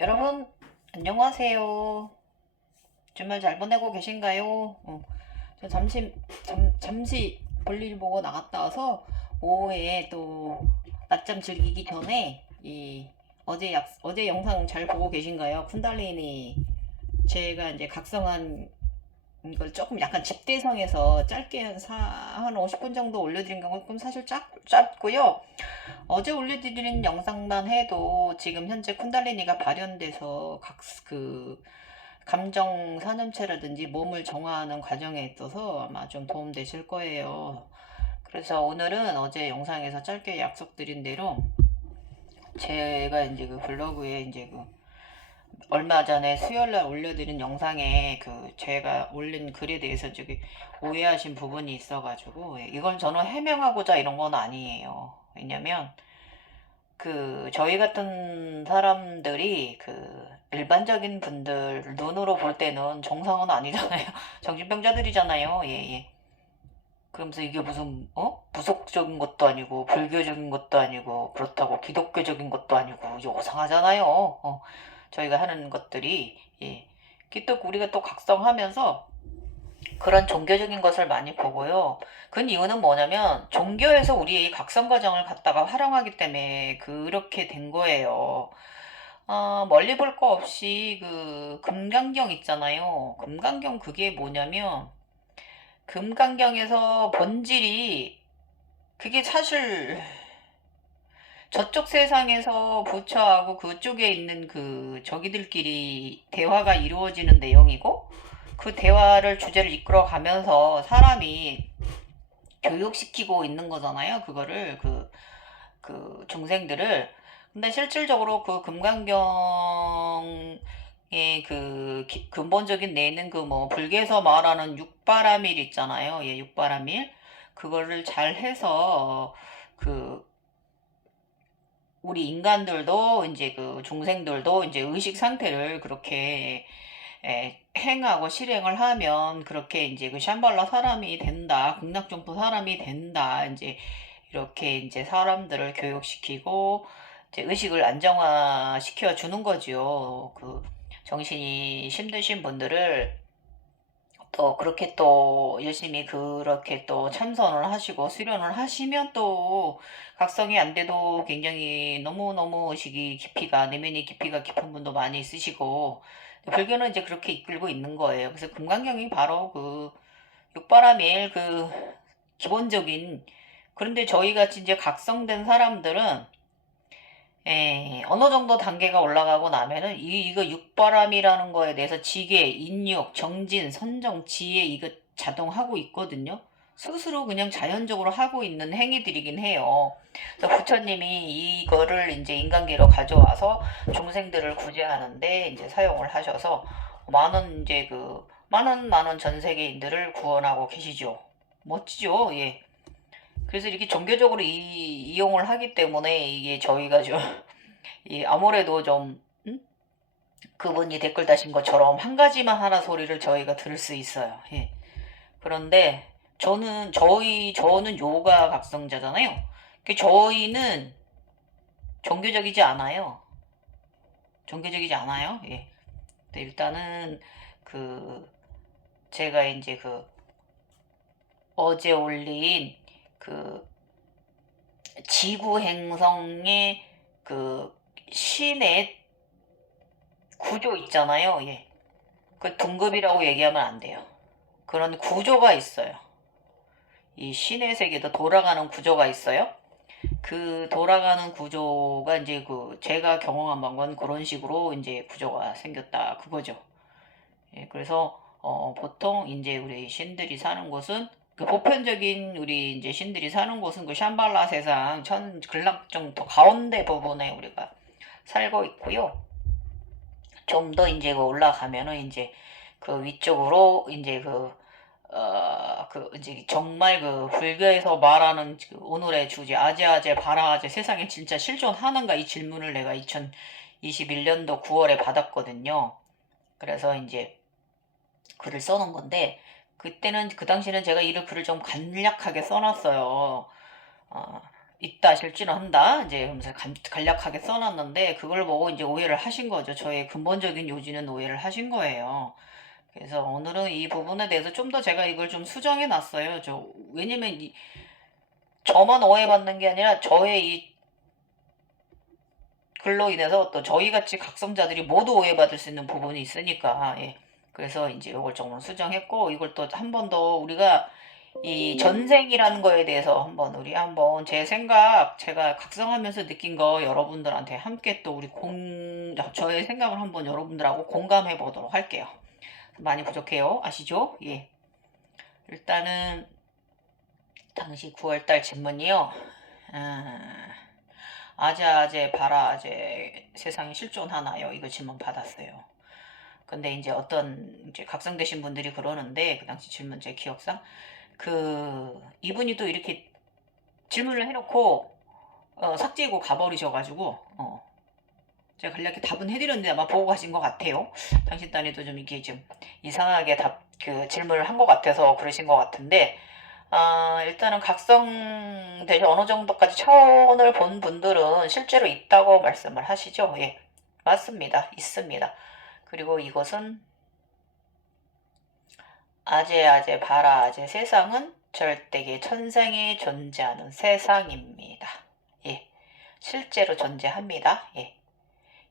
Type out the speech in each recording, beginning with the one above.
여러분, 안녕하세요. 주말 잘 보내고 계신가요? 저 잠시 볼일 보고 나갔다 와서 오후에 또 낮잠 즐기기 전에 어제 영상 잘 보고 계신가요? 쿤달리니 제가 이제 각성한 이걸 조금 약간 집대성에서 짧게 한 50분 정도 올려드린 건 사실 짧고요. 어제 올려드린 영상만 해도 지금 현재 쿤달리니가 발현돼서 감정 산염체라든지 몸을 정화하는 과정에 있어서 아마 좀 도움되실 거예요. 그래서 오늘은 어제 영상에서 짧게 약속드린 대로 제가 이제 그 블로그에 이제 얼마 전에 수요일날 올려드린 영상에 제가 올린 글에 대해서 저기 오해하신 부분이 있어가지고 이건 저는 해명하고자 이런 건 아니에요. 왜냐면 저희 같은 사람들이 일반적인 분들 눈으로 볼 때는 정상은 아니잖아요. 정신병자들이잖아요. 예, 예. 그러면서 이게 무슨, 부속적인 것도 아니고, 불교적인 것도 아니고, 그렇다고 기독교적인 것도 아니고, 요상하잖아요. 저희가 하는 것들이, 예. 또 우리가 또 각성하면서 그런 종교적인 것을 많이 보고요. 그 이유는 뭐냐면 종교에서 우리의 각성 과정을 갖다가 활용하기 때문에 그렇게 된 거예요. 멀리 볼 거 없이 금강경 있잖아요. 금강경 그게 뭐냐면 금강경에서 본질이 그게 사실 저쪽 세상에서 부처하고 그쪽에 있는 저기들끼리 대화가 이루어지는 내용이고 그 대화를 주제를 이끌어 가면서 사람이 교육시키고 있는 거잖아요. 그 중생들을. 근데 실질적으로 그 금강경의 근본적인 내는 불교에서 말하는 육바라밀 있잖아요. 예, 육바라밀. 그거를 잘 해서 우리 인간들도 이제 중생들도 이제 의식 상태를 그렇게 행하고 실행을 하면 그렇게 이제 샴발라 사람이 된다, 극락정토 사람이 된다, 이제 이렇게 이제 사람들을 교육시키고 이제 의식을 안정화시켜 주는 거지요. 정신이 힘드신 분들을 또 그렇게 또 열심히 그렇게 또 참선을 하시고 수련을 하시면 또 각성이 안 돼도 굉장히 너무너무 의식이 깊이가 내면의 깊이가 깊은 분도 많이 있으시고 불교는 이제 그렇게 이끌고 있는 거예요. 그래서 금강경이 바로 육바라밀 기본적인. 그런데 저희 같이 이제 각성된 사람들은 어느 정도 단계가 올라가고 나면은 이거 육바람이라는 거에 대해서 지계, 인육, 정진, 선정, 지혜 이거 자동하고 있거든요. 스스로 그냥 자연적으로 하고 있는 행위들이긴 해요. 그래서 부처님이 이거를 이제 인간계로 가져와서 중생들을 구제하는데 이제 사용을 하셔서 많은 전 세계인들을 구원하고 계시죠. 멋지죠? 예. 그래서 이렇게 종교적으로 이용을 하기 때문에 이게 저희가 좀 아무래도 좀 그분이 댓글 다신 것처럼 한 가지만 하라 소리를 저희가 들을 수 있어요. 예. 그런데 저는 요가 각성자잖아요. 저희는 종교적이지 않아요. 종교적이지 않아요. 예. 근데 일단은 그 제가 이제 어제 올린 그 지구 행성의 신의 구조 있잖아요. 예. 그 등급이라고 얘기하면 안 돼요. 그런 구조가 있어요. 이 신의 세계도 돌아가는 구조가 있어요. 그 돌아가는 구조가 이제 제가 경험한 건 그런 식으로 이제 구조가 생겼다 그거죠. 예, 그래서 보통 이제 우리 신들이 사는 곳은 보편적인 우리 이제 신들이 사는 곳은 샴발라 세상 천 극락정 더 가운데 부분에 우리가 살고 있고요. 좀 더 이제 올라가면은 이제 위쪽으로 이제 이제 정말 불교에서 말하는 오늘의 주제, 아제아제, 바라아제, 세상에 진짜 실존하는가 이 질문을 내가 2021년도 9월에 받았거든요. 그래서 이제 글을 써놓은 건데, 그 당시는 제가 글을 좀 간략하게 써놨어요. 어, 있다, 실진한다. 이제 하면서 간략하게 써놨는데, 그걸 보고 이제 오해를 하신 거죠. 저의 근본적인 요지는 오해를 하신 거예요. 그래서 오늘은 이 부분에 대해서 좀 더 제가 이걸 좀 수정해 놨어요. 왜냐면 저만 오해받는 게 아니라 저의 이 글로 인해서 또 저희같이 각성자들이 모두 오해받을 수 있는 부분이 있으니까, 예. 그래서 이제 이걸 조금 수정했고, 이걸 또 한 번 더 우리가 이 전생이라는 거에 대해서 우리 한번 제 생각, 제가 각성하면서 느낀 거 여러분들한테 함께 또 저의 생각을 한번 여러분들하고 공감해 보도록 할게요. 많이 부족해요. 아시죠? 예. 일단은 당시 9월달 질문이요. 아재 바라아재 세상에 실존하나요? 이거 질문 받았어요. 근데 이제 이제 각성되신 분들이 그러는데, 그 당시 질문 제 기억상 이분이 또 이렇게 질문을 해놓고 삭제하고 가버리셔가지고 제가 간략히 답은 해드렸는데 아마 보고 가신 것 같아요. 당신 딴에도 좀 이게 좀 이상하게 질문을 한 것 같아서 그러신 것 같은데, 일단은 각성돼서 어느 정도까지 차원을 본 분들은 실제로 있다고 말씀을 하시죠. 예, 맞습니다. 있습니다. 그리고 이것은 아재 바라아재 세상은 절대계 천상에 존재하는 세상입니다. 예, 실제로 존재합니다. 예.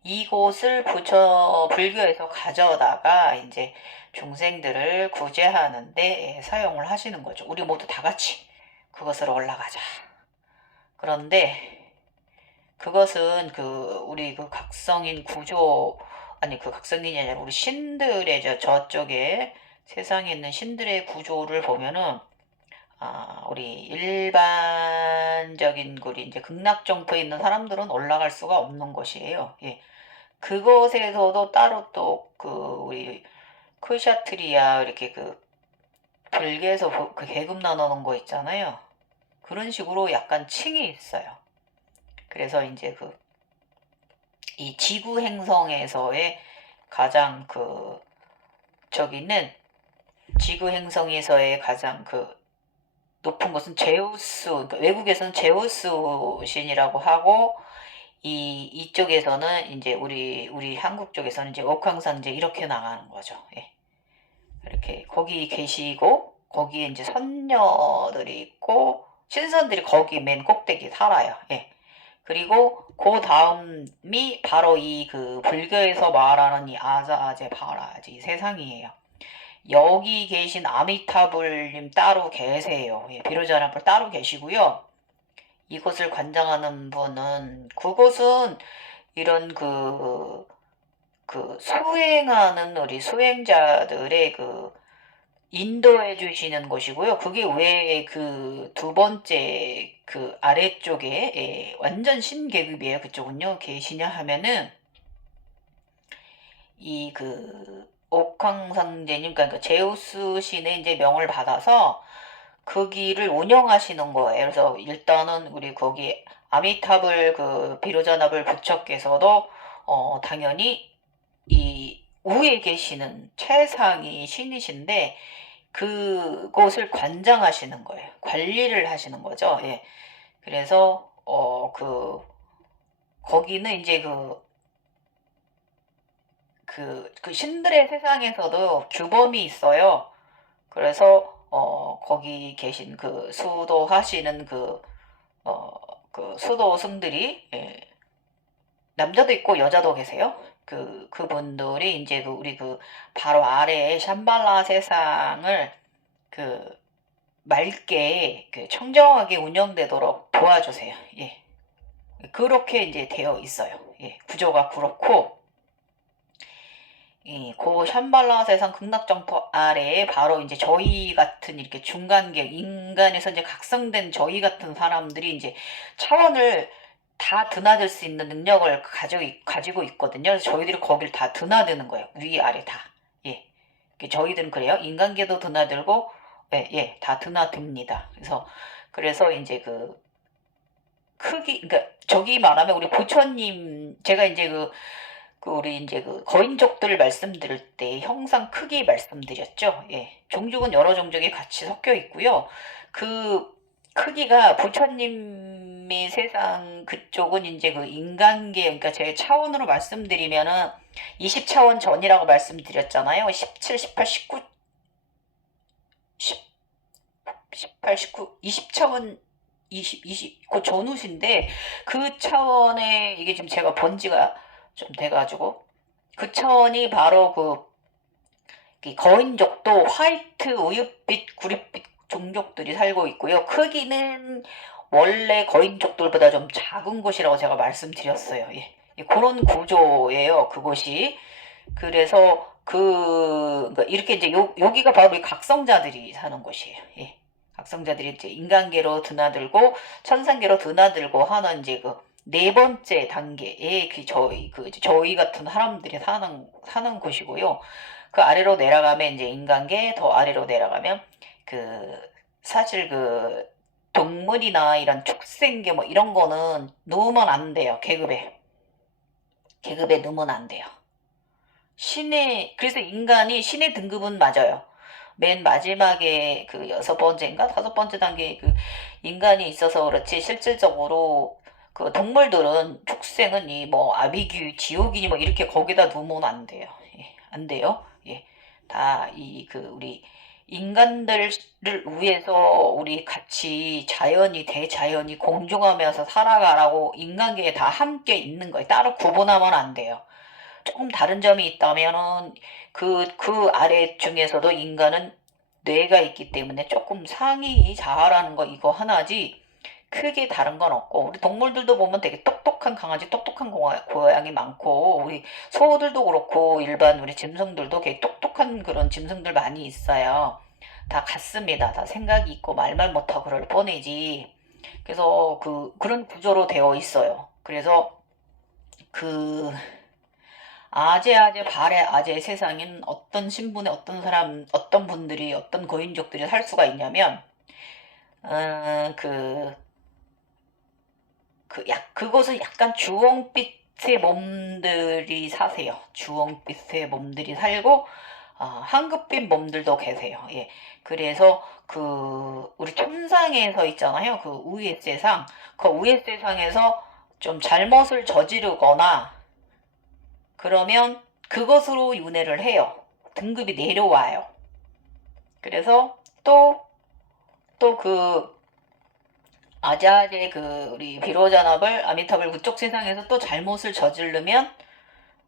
이곳을 불교에서 가져다가 이제 중생들을 구제하는데 사용을 하시는 거죠. 우리 모두 다 같이 그것으로 올라가자. 그런데 그것은 우리 각성인 구조, 아니 각성인이 아니라 우리 신들의 저쪽에 세상에 있는 신들의 구조를 보면은 우리 일반적인 우리 이제 극락정토에 있는 사람들은 올라갈 수가 없는 것이에요. 예. 그것에서도 따로 또 우리 크샤트리아 이렇게 불교에서 계급 나누는 거 있잖아요. 그런 식으로 약간 층이 있어요. 그래서 이제 이 지구 행성에서의 가장 저기는 지구 행성에서의 가장 높은 것은 제우스, 그러니까 외국에서는 제우스 신이라고 하고, 이쪽에서는 이제 우리 한국 쪽에서는 이제 옥황상제 이렇게 나가는 거죠. 예. 이렇게 거기 계시고, 거기에 이제 선녀들이 있고, 신선들이 거기 맨 꼭대기 살아요. 예. 그리고 그 다음이 바로 불교에서 말하는 이 아재 바라아재 이 세상이에요. 여기 계신 아미타불님 따로 계세요. 예, 비로자나불 따로 계시고요. 이곳을 관장하는 분은, 그곳은 이런 수행하는 우리 수행자들의 인도해 주시는 곳이고요. 그게 왜 두 번째 아래쪽에, 예, 완전 신계급이에요. 그쪽은요. 계시냐 하면은 옥황상제님, 그러니까 제우스 신의 이제 명을 받아서 거기를 운영하시는 거예요. 그래서 일단은 우리 거기 아미타불 비로자나불 부처께서도 당연히 이 위에 계시는 최상위 신이신데 그곳을 관장하시는 거예요. 관리를 하시는 거죠. 예. 그래서 거기는 이제 신들의 세상에서도 규범이 있어요. 그래서 거기 계신 수도하시는 수도승들이, 예, 남자도 있고 여자도 계세요. 그분들이 이제 우리 바로 아래에 샴발라 세상을 맑게 청정하게 운영되도록 도와주세요. 예. 그렇게 이제 되어 있어요. 예. 구조가 그렇고, 그 샴발라 세상 극락정토 아래에 바로 이제 저희 같은 이렇게 중간계 인간에서 이제 각성된 저희 같은 사람들이 이제 차원을 다 드나들 수 있는 능력을 가지고 있거든요. 그래서 저희들이 거길 다 드나드는 거예요. 위아래 다. 예. 저희들은 그래요. 인간계도 드나들고, 예, 다 드나듭니다. 그래서 이제 그러니까 저기 말하면 우리 부처님, 제가 이제 우리 이제 거인족들 말씀드릴 때 형상 크기 말씀드렸죠. 예. 종족은 여러 종족이 같이 섞여 있고요. 크기가 부처님의 남미 세상 그쪽은 이제 그 인간계, 그러니까 제 차원으로 말씀드리면은 20차원 전이라고 말씀드렸잖아요. 17, 18, 19, 10, 18, 19, 20차원, 20, 그 전후신데, 그 차원에 이게 지금 제가 본 지가 좀 돼가지고, 그 차원이 바로 이 거인족도 화이트, 우윳빛, 구릿빛 종족들이 살고 있고요. 크기는 원래 거인족들보다 좀 작은 곳이라고 제가 말씀드렸어요. 예. 그런 구조예요, 그곳이. 그래서 그러니까 이렇게 이제 여기가 바로 이 각성자들이 사는 곳이에요. 예. 각성자들이 이제 인간계로 드나들고 천상계로 드나들고 하는 이제 그 네 번째 단계의 저희 같은 사람들이 사는 곳이고요. 그 아래로 내려가면 이제 인간계, 더 아래로 내려가면 그 사실 그 동물이나 이런 축생계 뭐 이런 거는 넣으면 안 돼요. 계급에 넣으면 안 돼요. 그래서 인간이 신의 등급은 맞아요. 맨 마지막에 그 여섯 번째인가 다섯 번째 단계에 그 인간이 있어서 그렇지, 실질적으로 그 동물들은 축생은 이 뭐 아비규, 지옥이니 뭐 이렇게 거기다 두면 안 돼요. 예, 안 돼요. 예, 다 우리 인간들을 위해서 우리 같이 대자연이 공존하면서 살아가라고 인간계에 다 함께 있는 거예요. 따로 구분하면 안 돼요. 조금 다른 점이 있다면은 그 아래 중에서도 인간은 뇌가 있기 때문에 조금 상위 자아라는 거 이거 하나지 크게 다른 건 없고, 우리 동물들도 보면 되게 똑똑한 강아지, 똑똑한 고양이 많고, 우리 소들도 그렇고 일반 우리 짐승들도 되게 똑똑한 그런 짐승들 많이 있어요. 다 같습니다. 다 생각이 있고 말만 못하고 그럴 뿐이지. 그래서 그런 구조로 되어 있어요. 그래서 그 아재 발의 아재 세상인 어떤 신분의 어떤 사람, 어떤 분들이, 어떤 거인족들이 살 수가 있냐면, 어, 그, 그곳은 약간 주홍빛의 몸들이 사세요. 주홍빛의 몸들이 살고, 황급빛 몸들도 계세요. 예. 그래서 우리 천상에서 있잖아요. 그 우의 세상. 그 우의 세상에서 좀 잘못을 저지르거나, 그러면 그것으로 윤회를 해요. 등급이 내려와요. 그래서 또 아자아제 우리 비로자납을 아미타불 그쪽 세상에서 또 잘못을 저지르면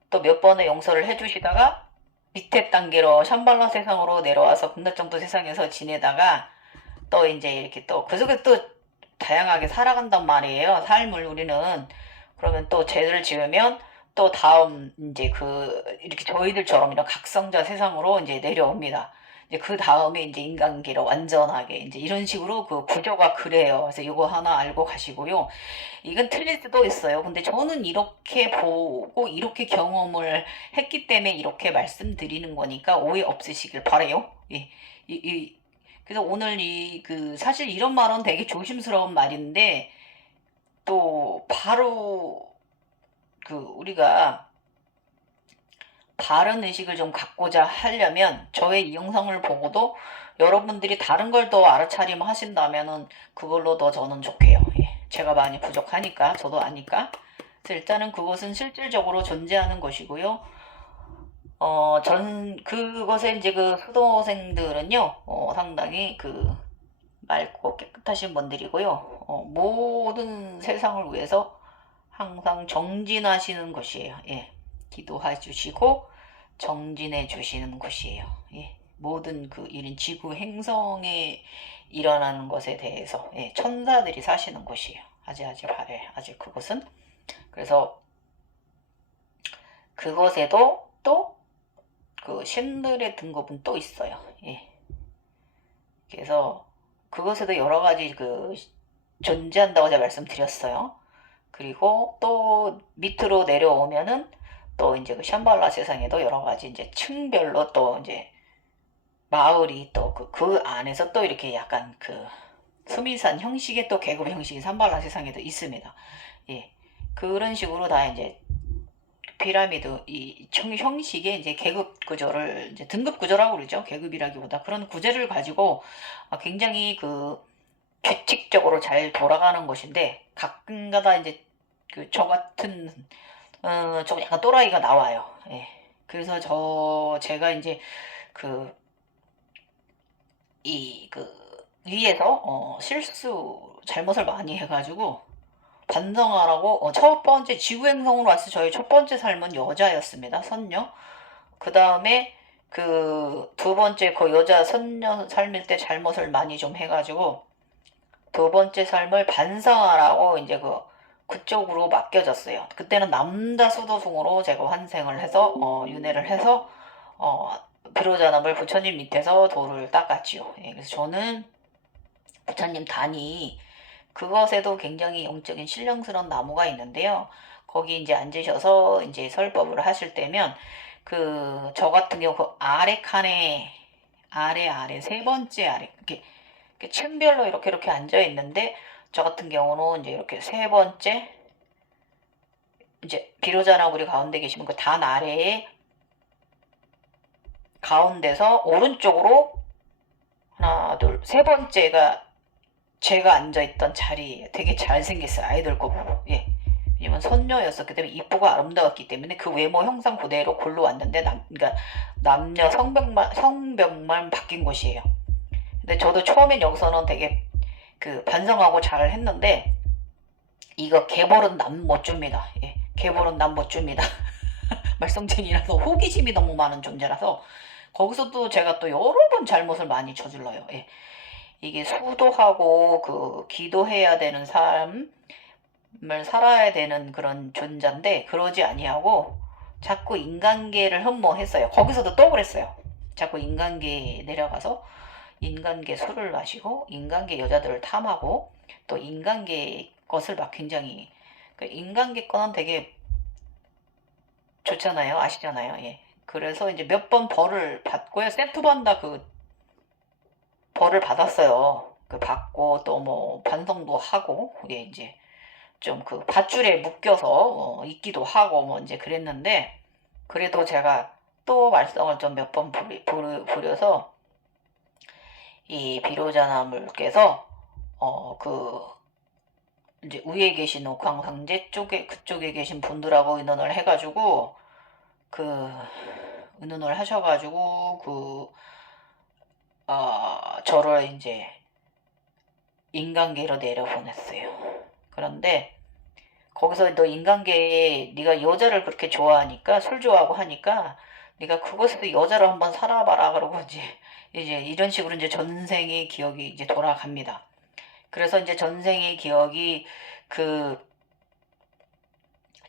또 몇 번의 용서를 해주시다가 밑에 단계로 샴발라 세상으로 내려와서 극락정토 세상에서 지내다가 또 이제 이렇게 또 그 속에 또 다양하게 살아간단 말이에요. 삶을 우리는. 그러면 또 죄를 지으면 또 다음 이제 이렇게 저희들처럼 이런 각성자 세상으로 이제 내려옵니다. 이제 그 다음에 이제 인간계로 완전하게 이제 이런 식으로 그 구조가 그래요. 그래서 이거 하나 알고 가시고요. 이건 틀릴 수도 있어요. 근데 저는 이렇게 보고 이렇게 경험을 했기 때문에 이렇게 말씀드리는 거니까 오해 없으시길 바래요. 예. 그래서 오늘 사실 이런 말은 되게 조심스러운 말인데, 또 바로 우리가 바른 의식을 좀 갖고자 하려면 저의 이 영상을 보고도 여러분들이 다른 걸 더 알아차림 하신다면은 그걸로 더 저는 좋게요. 예. 제가 많이 부족하니까, 저도 아니까. 그래서 일단은 그것은 실질적으로 존재하는 것이고요. 그것에 이제 수도생들은요, 상당히 맑고 깨끗하신 분들이고요. 모든 세상을 위해서 항상 정진하시는 것이에요. 예. 기도해 주시고 정진해 주시는 곳이에요. 예. 모든 이런 지구 행성에 일어나는 것에 대해서, 예, 천사들이 사시는 곳이에요. 아재 발에 아재 그곳은. 그래서 그것에도 또 신들의 등급은 또 있어요. 예. 그래서 그것에도 여러 가지 존재한다고 제가 말씀드렸어요. 그리고 또 밑으로 내려오면은 또 이제 샴발라 세상에도 여러 가지 이제 층별로 또 이제 마을이 또 그 안에서 또 이렇게 약간 수미산 형식의 또 계급 형식이 샴발라 세상에도 있습니다. 예. 그런 식으로 다 이제 피라미드 이 형식의 이제 계급 구조를 이제 등급 구조라고 그러죠. 계급이라기보다 그런 구조를 가지고 굉장히 규칙적으로 잘 돌아가는 것인데 가끔가다 이제 저 같은 좀 약간 또라이가 나와요. 예. 그래서 제가 이제 그 위에서 잘못을 많이 해 가지고 반성하라고 첫 번째 지구 행성으로 왔을 저희 첫 번째 삶은 여자였습니다. 선녀. 그다음에 두 번째 여자 선녀 삶일 때 잘못을 많이 좀 해 가지고 두 번째 삶을 반성하라고 이제 그쪽으로 맡겨졌어요. 그때는 남자 수도승으로 제가 환생을 해서 윤회를 해서 어 비로자남을 부처님 밑에서 돌을 닦았지요. 예, 그래서 저는 부처님 단이 그것에도 굉장히 영적인 신령스러운 나무가 있는데요. 거기 이제 앉으셔서 이제 설법을 하실 때면 저 같은 경우 아래 칸에 아래 세 번째 아래 이렇게 층별로 이렇게 앉아 있는데 저 같은 경우는 이제 이렇게 세 번째 이제 비로자나구리 가운데 계시면 그 단 아래에 가운데서 오른쪽으로 하나 둘 세 번째가 제가 앉아있던 자리에 되게 잘생겼어요. 아이들 거 보고. 예. 왜냐면 선녀였었기 때문에 이쁘고 아름다웠기 때문에 그 외모 형상 그대로 골로 왔는데 그러니까 남녀 성별만 바뀐 곳이에요. 근데 저도 처음엔 여기서는 되게 반성하고 잘 했는데 이거 개벌은 남 못 줍니다. 예. 개벌은 남 못 줍니다. 말썽쟁이라서 호기심이 너무 많은 존재라서 거기서 또 제가 또 여러 번 잘못을 많이 저질러요. 예. 이게 수도하고 기도해야 되는 삶을 살아야 되는 그런 존재인데 그러지 아니하고 자꾸 인간계를 흠모했어요. 거기서도 또 그랬어요. 자꾸 인간계 내려가서 인간계 술을 마시고 인간계 여자들을 탐하고 또 인간계 것을 막 굉장히 인간계 거는 되게 좋잖아요. 아시잖아요. 예. 그래서 이제 몇 번 벌을 받고요. 세트번 다 벌을 받았어요. 받고 또 뭐 반성도 하고 예 이제 좀 밧줄에 묶여서 있기도 하고 뭐 이제 그랬는데 그래도 제가 또 말썽을 좀 몇 번 부려서 이 비로자나물께서 이제 위에 계신 옥황상제 그쪽에 계신 분들하고 의논을 해가지고 의논을 하셔가지고 저를 이제 인간계로 내려보냈어요. 그런데 거기서 너 인간계에 네가 여자를 그렇게 좋아하니까 술 좋아하고 하니까 네가 그곳에서 여자로 한번 살아봐라 그러고 이제 이런 식으로 이제 전생의 기억이 이제 돌아갑니다. 그래서 이제 전생의 기억이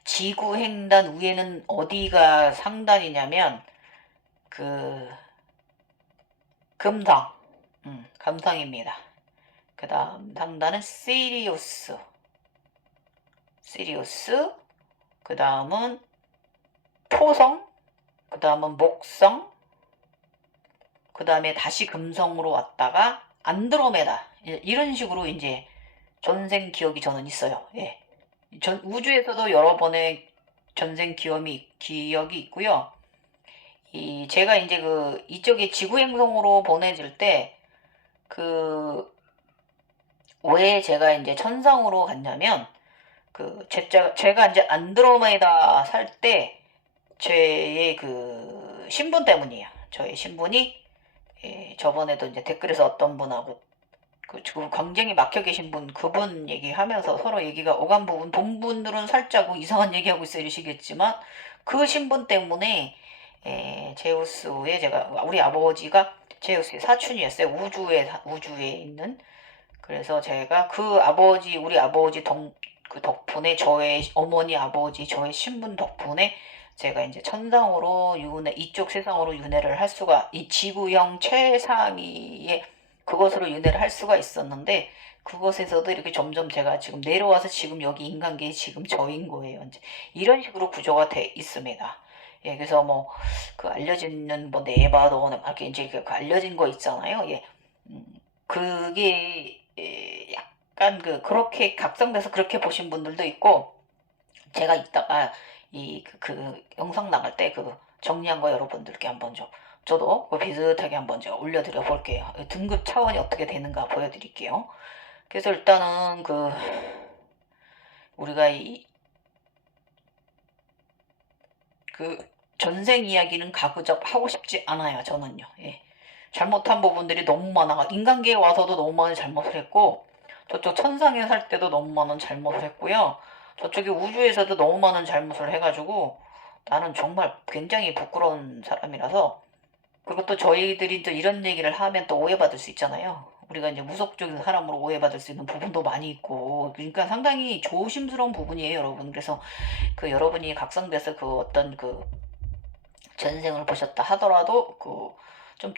지구 횡단 위에는 어디가 상단이냐면 금상, 금상입니다. 그 다음 상단은 시리우스, 그 다음은 토성, 그 다음은 목성, 그 다음에 다시 금성으로 왔다가 안드로메다 이런 식으로 이제 전생 기억이 저는 있어요. 예. 우주에서도 여러 번의 전생 기억이 있고요. 제가 이제 이쪽에 지구 행성으로 보내질 때 왜 제가 이제 천상으로 갔냐면 제가 이제 안드로메다 살 때 저의 신분 때문이에요. 저의 신분이 저번에도 이제 댓글에서 어떤 분하고 지금 광쟁이 막혀 계신 그분 얘기하면서 서로 얘기가 오간 본분들은 살짝 이상한 얘기하고 있어 이러시겠지만 그 신분 때문에 제우스의 우리 아버지가 제우스의 사촌이었어요. 우주에 있는. 그래서 제가 우리 아버지 덕분에 저의 어머니 아버지 저의 신분 덕분에 제가 이제 천상으로 이쪽 세상으로 윤회를 할 수가 이 지구형 최상위의 그것으로 윤회를 할 수가 있었는데 그것에서도 이렇게 점점 제가 지금 내려와서 지금 여기 인간계에 지금 저인 거예요. 이제 이런 식으로 구조가 돼 있습니다. 예, 그래서 알려지는 네바도 이렇게 이제 알려진 거 있잖아요. 예, 그게 약간 그렇게 각성돼서 그렇게 보신 분들도 있고 제가 이따가 영상 나갈 때 정리한 거 여러분들께 한번 저도 비슷하게 한번 제가 올려드려 볼게요. 등급 차원이 어떻게 되는가 보여드릴게요. 그래서 일단은 우리가 그 전생 이야기는 가급적 하고 싶지 않아요, 저는요. 예. 잘못한 부분들이 너무 많아. 인간계에 와서도 너무 많은 잘못을 했고, 저쪽 천상에 살 때도 너무 많은 잘못을 했고요. 저쪽에 우주에서도 너무 많은 잘못을 해가지고, 나는 정말 굉장히 부끄러운 사람이라서, 그것도 저희들이 또 이런 얘기를 하면 또 오해받을 수 있잖아요. 우리가 이제 무속적인 사람으로 오해받을 수 있는 부분도 많이 있고, 그러니까 상당히 조심스러운 부분이에요, 여러분. 그래서 여러분이 각성돼서 어떤 전생을 보셨다 하더라도 좀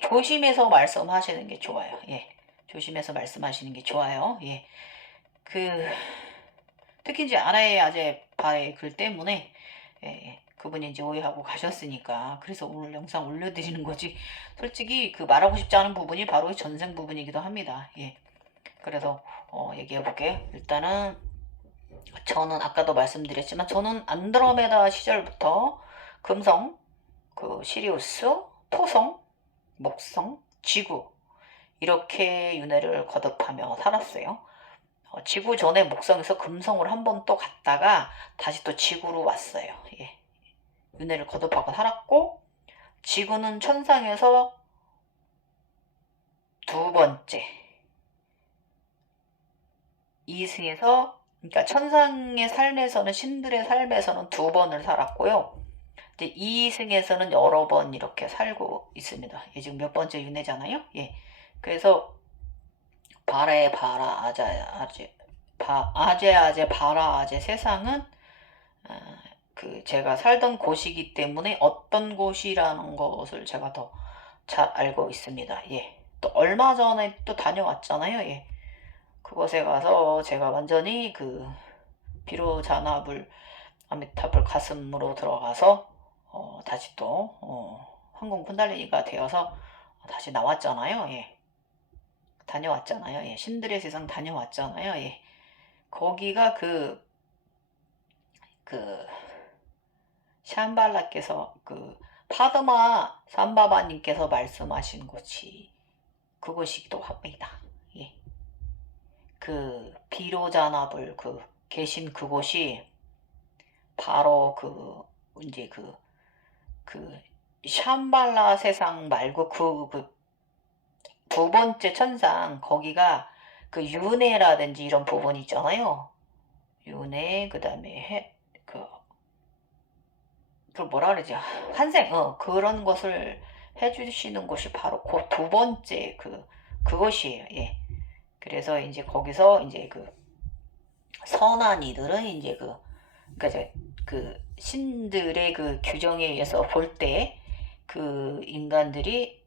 조심해서 말씀하시는 게 좋아요. 예. 조심해서 말씀하시는 게 좋아요. 예. 그 특히 이제 아라의 아재 바의 글 때문에 그분이 이제 오해하고 가셨으니까 그래서 오늘 영상 올려드리는 거지. 솔직히 말하고 싶지 않은 부분이 바로 전생 부분이기도 합니다. 예. 그래서 얘기해 볼게요. 일단은 저는 아까도 말씀드렸지만 저는 안드로메다 시절부터 금성, 시리우스, 토성, 목성, 지구 이렇게 윤회를 거듭하며 살았어요. 지구 전에 목성에서 금성을 한 번 또 갔다가 다시 또 지구로 왔어요. 예. 윤회를 거듭하고 살았고 지구는 천상에서 두 번째 이승에서 그러니까 천상의 삶에서는 신들의 삶에서는 두 번을 살았고요. 이제 이승에서는 여러 번 이렇게 살고 있습니다. 예, 지금 몇 번째 윤회잖아요. 예. 그래서 바라의 바라 아제 바라 아제 세상은 제가 살던 곳이기 때문에 어떤 곳이라는 것을 제가 더 잘 알고 있습니다. 예. 또 얼마 전에 또 다녀왔잖아요. 예. 그곳에 가서 제가 완전히 비로자나불 아미타불 가슴으로 들어가서 다시 또 항공 쿤달리니가 되어서 다시 나왔잖아요. 예. 다녀왔잖아요. 예. 신들의 세상 다녀왔잖아요. 예. 거기가 샴발라께서 파드마 삼바바님께서 말씀하신 곳이 그곳이기도 합니다. 예. 비로자납을 계신 그곳이 바로 이제 샴발라 세상 말고 두 번째 천상 거기가 윤회라든지 이런 부분 있잖아요. 윤회 그다음에 뭐라 그러지? 환생 그런 것을 해주시는 곳이 바로 그 두 번째 그것이에요. 예. 그래서 이제 거기서 이제 선한 이들은 이제 그러니까 이제 신들의 규정에 의해서 볼 때 인간들이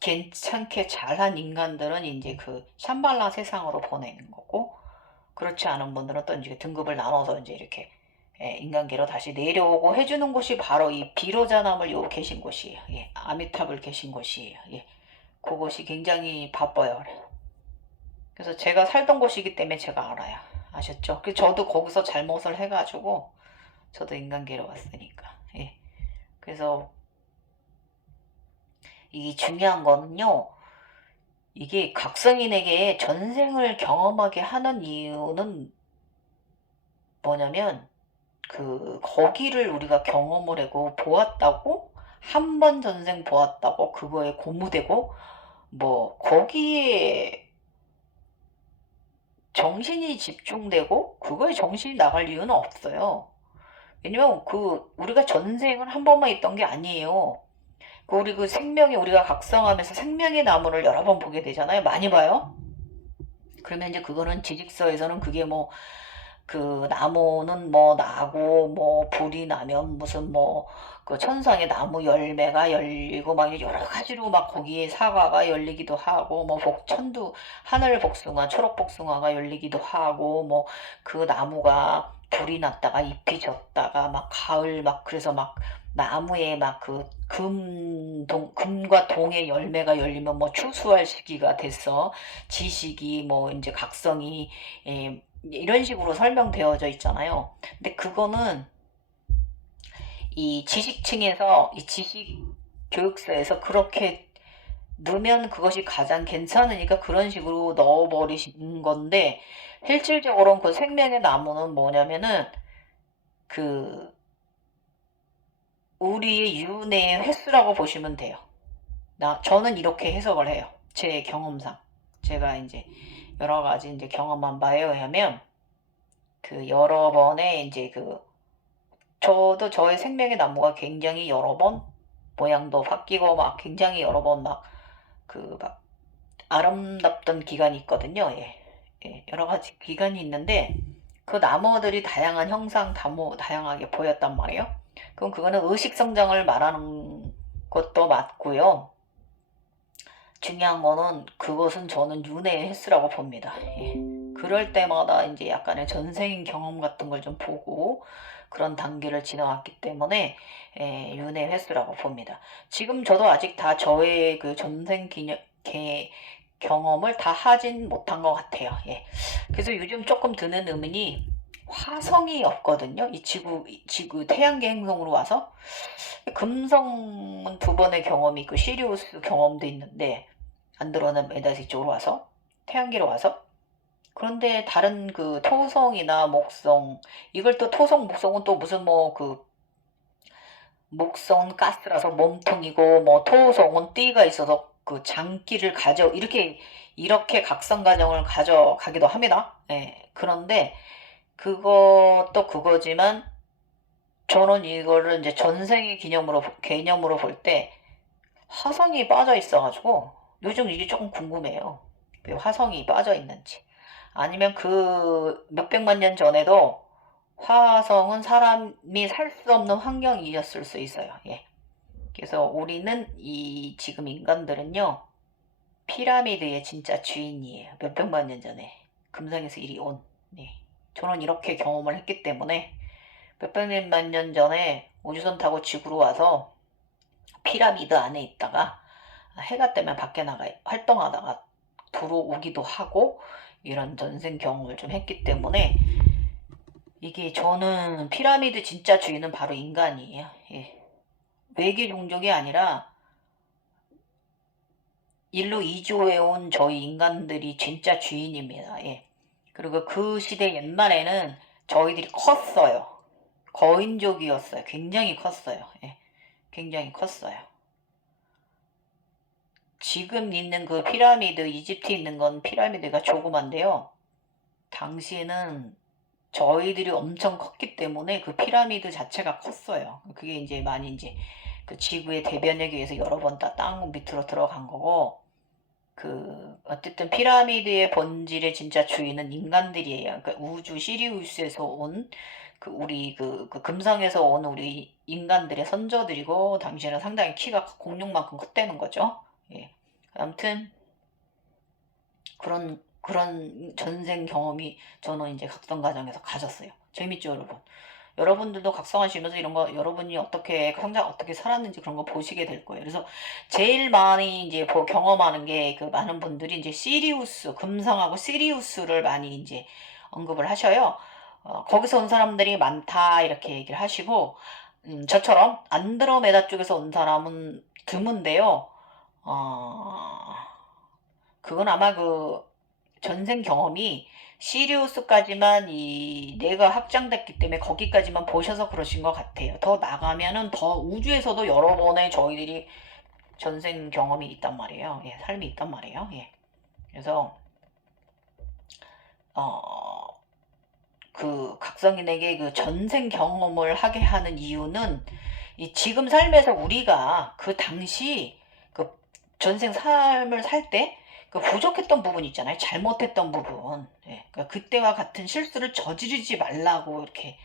괜찮게 잘한 인간들은 이제 샴발라 세상으로 보내는 거고 그렇지 않은 분들은 또 이제 등급을 나눠서 이제 이렇게 인간계로 다시 내려오고 해주는 곳이 바로 이 비로자남을 계신 곳이에요. 예, 아미탑을 계신 곳이에요. 예, 그곳이 굉장히 바빠요. 그래서 제가 살던 곳이기 때문에 제가 알아요. 아셨죠? 저도 거기서 잘못을 해가지고 저도 인간계로 왔으니까. 예. 그래서 이 중요한 거는요. 이게 각성인에게 전생을 경험하게 하는 이유는 뭐냐면 거기를 우리가 경험을 하고 보았다고 한 번 전생 보았다고 그거에 고무되고 거기에 정신이 집중되고 그거에 정신이 나갈 이유는 없어요. 왜냐면 우리가 전생을 한 번만 있던 게 아니에요. 우리 생명이 우리가 각성하면서 생명의 나무를 여러 번 보게 되잖아요. 많이 봐요. 그러면 이제 그거는 지식서에서는 그게 나무는 나고 불이 나면 무슨 천상의 나무 열매가 열리고 막 여러 가지로 막 거기에 사과가 열리기도 하고 천두 하늘 복숭아 초록 복숭아가 열리기도 하고 나무가 불이 났다가 잎이 졌다가 막 가을 그래서 나무에 금과 동의 열매가 열리면 추수할 시기가 됐어. 지식이 이제 각성이 이런 식으로 설명되어져 있잖아요. 근데 그거는 이 지식층에서 이 지식 교육서에서 그렇게 넣으면 그것이 가장 괜찮으니까 그런 식으로 넣어버리신 건데, 실질적으로는 그 생명의 나무는 뭐냐면은 그 우리의 윤회의 횟수라고 보시면 돼요. 저는 이렇게 해석을 해요. 제 경험상. 제가 이제 여러 가지 이제 경험한 바에 의하면 그 여러 번의 이제 저도 저의 생명의 나무가 굉장히 여러 번 모양도 바뀌고 막 굉장히 여러 번 막 아름답던 기간이 있거든요. 예. 예, 여러 가지 기간이 있는데 그 나무들이 다양한 형상, 다양하게 보였단 말이에요. 그럼 그거는 의식 성장을 말하는 것도 맞고요. 중요한 거는 그것은 저는 윤회의 횟수라고 봅니다. 예. 그럴 때마다 이제 약간의 전생 경험 같은 걸 좀 보고 그런 단계를 지나왔기 때문에 윤회의 횟수라고 봅니다. 지금 저도 아직 다 저의 그 전생 경험을 다 하진 못한 것 같아요. 예. 그래서 요즘 조금 드는 의문이 화성이 없거든요. 이 지구 태양계 행성으로 와서 금성은 두 번의 경험이 있고 시리우스 경험도 있는데 안드로메다 쪽으로 와서 태양계로 와서 그런데 다른 그 토성이나 목성 이걸 또 토성 목성은 또 무슨 뭐 목성은 가스라서 몸통이고 뭐 토성은 띠가 있어서 그 장기를 가져 이렇게 각성 과정을 가져가기도 합니다. 예. 그런데 그것도 그거지만 저는 이거를 이제 전생의 개념으로 볼 때 화성이 빠져 있어가지고 요즘 이게 조금 궁금해요. 왜 화성이 빠져 있는지. 아니면 그 몇백만 년 전에도 화성은 사람이 살 수 없는 환경이었을 수 있어요. 예. 그래서 우리는 지금 인간들은요, 피라미드의 진짜 주인이에요. 몇백만 년 전에. 금성에서 이리 온. 네. 저는 이렇게 경험을 했기 때문에 몇백만 년 전에 우주선 타고 지구로 와서 피라미드 안에 있다가 해가 뜨면 밖에 나가 활동하다가 들어오기도 하고 이런 전생 경험을 좀 했기 때문에 이게 저는 피라미드 진짜 주인은 바로 인간이에요. 예. 외계 종족이 아니라 일로 이주해온 저희 인간들이 진짜 주인입니다. 예. 그리고 그 시대 옛날에는 저희들이 컸어요. 거인족이었어요. 굉장히 컸어요. 예. 굉장히 컸어요. 지금 있는 그 피라미드, 이집트에 있는 건 피라미드가 조그만데요. 당시에는 저희들이 엄청 컸기 때문에 그 피라미드 자체가 컸어요. 그게 이제 많이 이제 그 지구의 대변하기 위해서 여러 번 다 땅 밑으로 들어간 거고, 어쨌든 피라미드의 본질의 진짜 주인은 인간들이에요. 그러니까 우주 시리우스에서 온 우리 금성에서 온 우리 인간들의 선조들이고, 당시에는 상당히 키가 공룡만큼 컸다는 거죠. 예. 아무튼 그런 전생 경험이 저는 이제 각성 과정에서 가졌어요. 재밌죠, 여러분? 여러분들도 각성하시면서 이런 거 여러분이 어떻게 성장 어떻게 살았는지 그런 거 보시게 될 거예요. 그래서 제일 많이 이제 경험하는 게 그 많은 분들이 이제 시리우스, 금성하고 시리우스를 많이 이제 언급을 하셔요. 거기서 온 사람들이 많다 이렇게 얘기를 하시고, 저처럼 안드로메다 쪽에서 온 사람은 드문데요. 어, 그건 아마 그 전생 경험이 시리우스까지만 뇌가 확장됐기 때문에 거기까지만 보셔서 그러신 것 같아요. 더 나가면은 더 우주에서도 여러 번의 저희들이 전생 경험이 있단 말이에요. 예, 삶이 있단 말이에요. 예. 그래서 그 각성인에게 그 전생 경험을 하게 하는 이유는 이 지금 삶에서 우리가 그 당시 그 전생 삶을 살 때 그 부족했던 부분 있잖아요. 잘못했던 부분. 예, 그러니까 그때와 같은 실수를 저지르지 말라고 이렇게